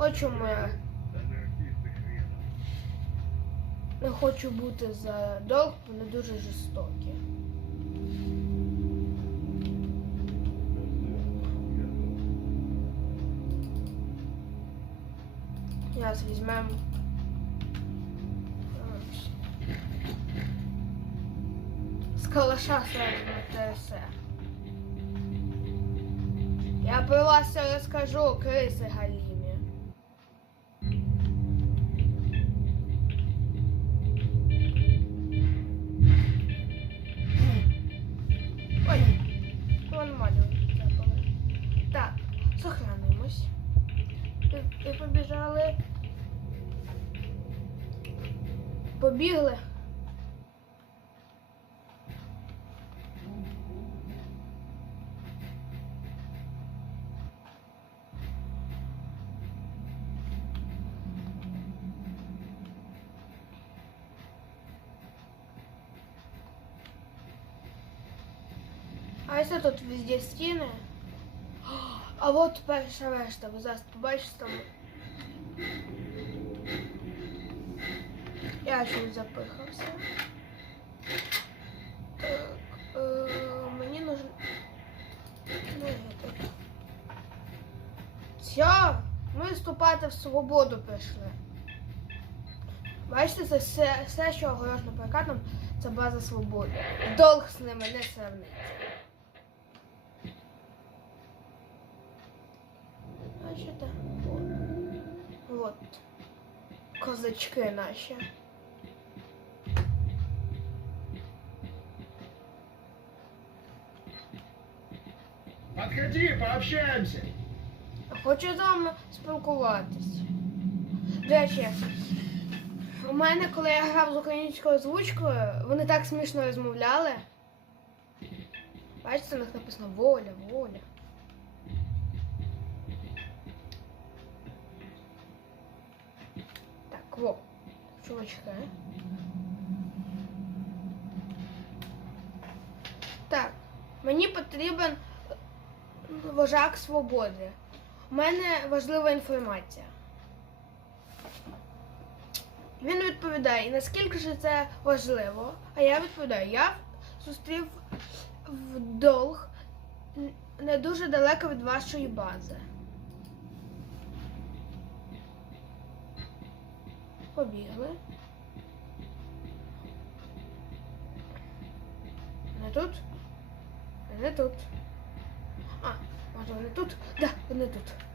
От чому я не хочу бути за долг, вони дуже жорстокі. Зараз візьмемо. З калаша сразу ТСР. Я про вас все розкажу, криси галімі. І, і побіжали. Побігли. А якщо тут везде стіни? А от перша решта, ви зараз побачите там. Я щось запихався. Так, е, мені нужен. Ну, это. Все, ми вступати в свободу прийшли. Бачите, це все, все що огорожено плакатом, це база свободи. Долг з ними не сравниться. Бачите? От. Козачки наші. Подходи, пообщаемся. Хочу з вами спілкуватись. До речі, у мене, коли я грав з українською озвучкою, вони так смішно розмовляли. Бачите, у них написано воля, воля. Так, чувачка. Так, мені потрібен вожак свободи. У мене важлива інформація. Він відповідає, наскільки ж це важливо, а я відповідаю, я зустрів в долг не дуже далеко від вашої бази. Побігли. Не тут? Не тут. А, може вони тут? Да, вони тут.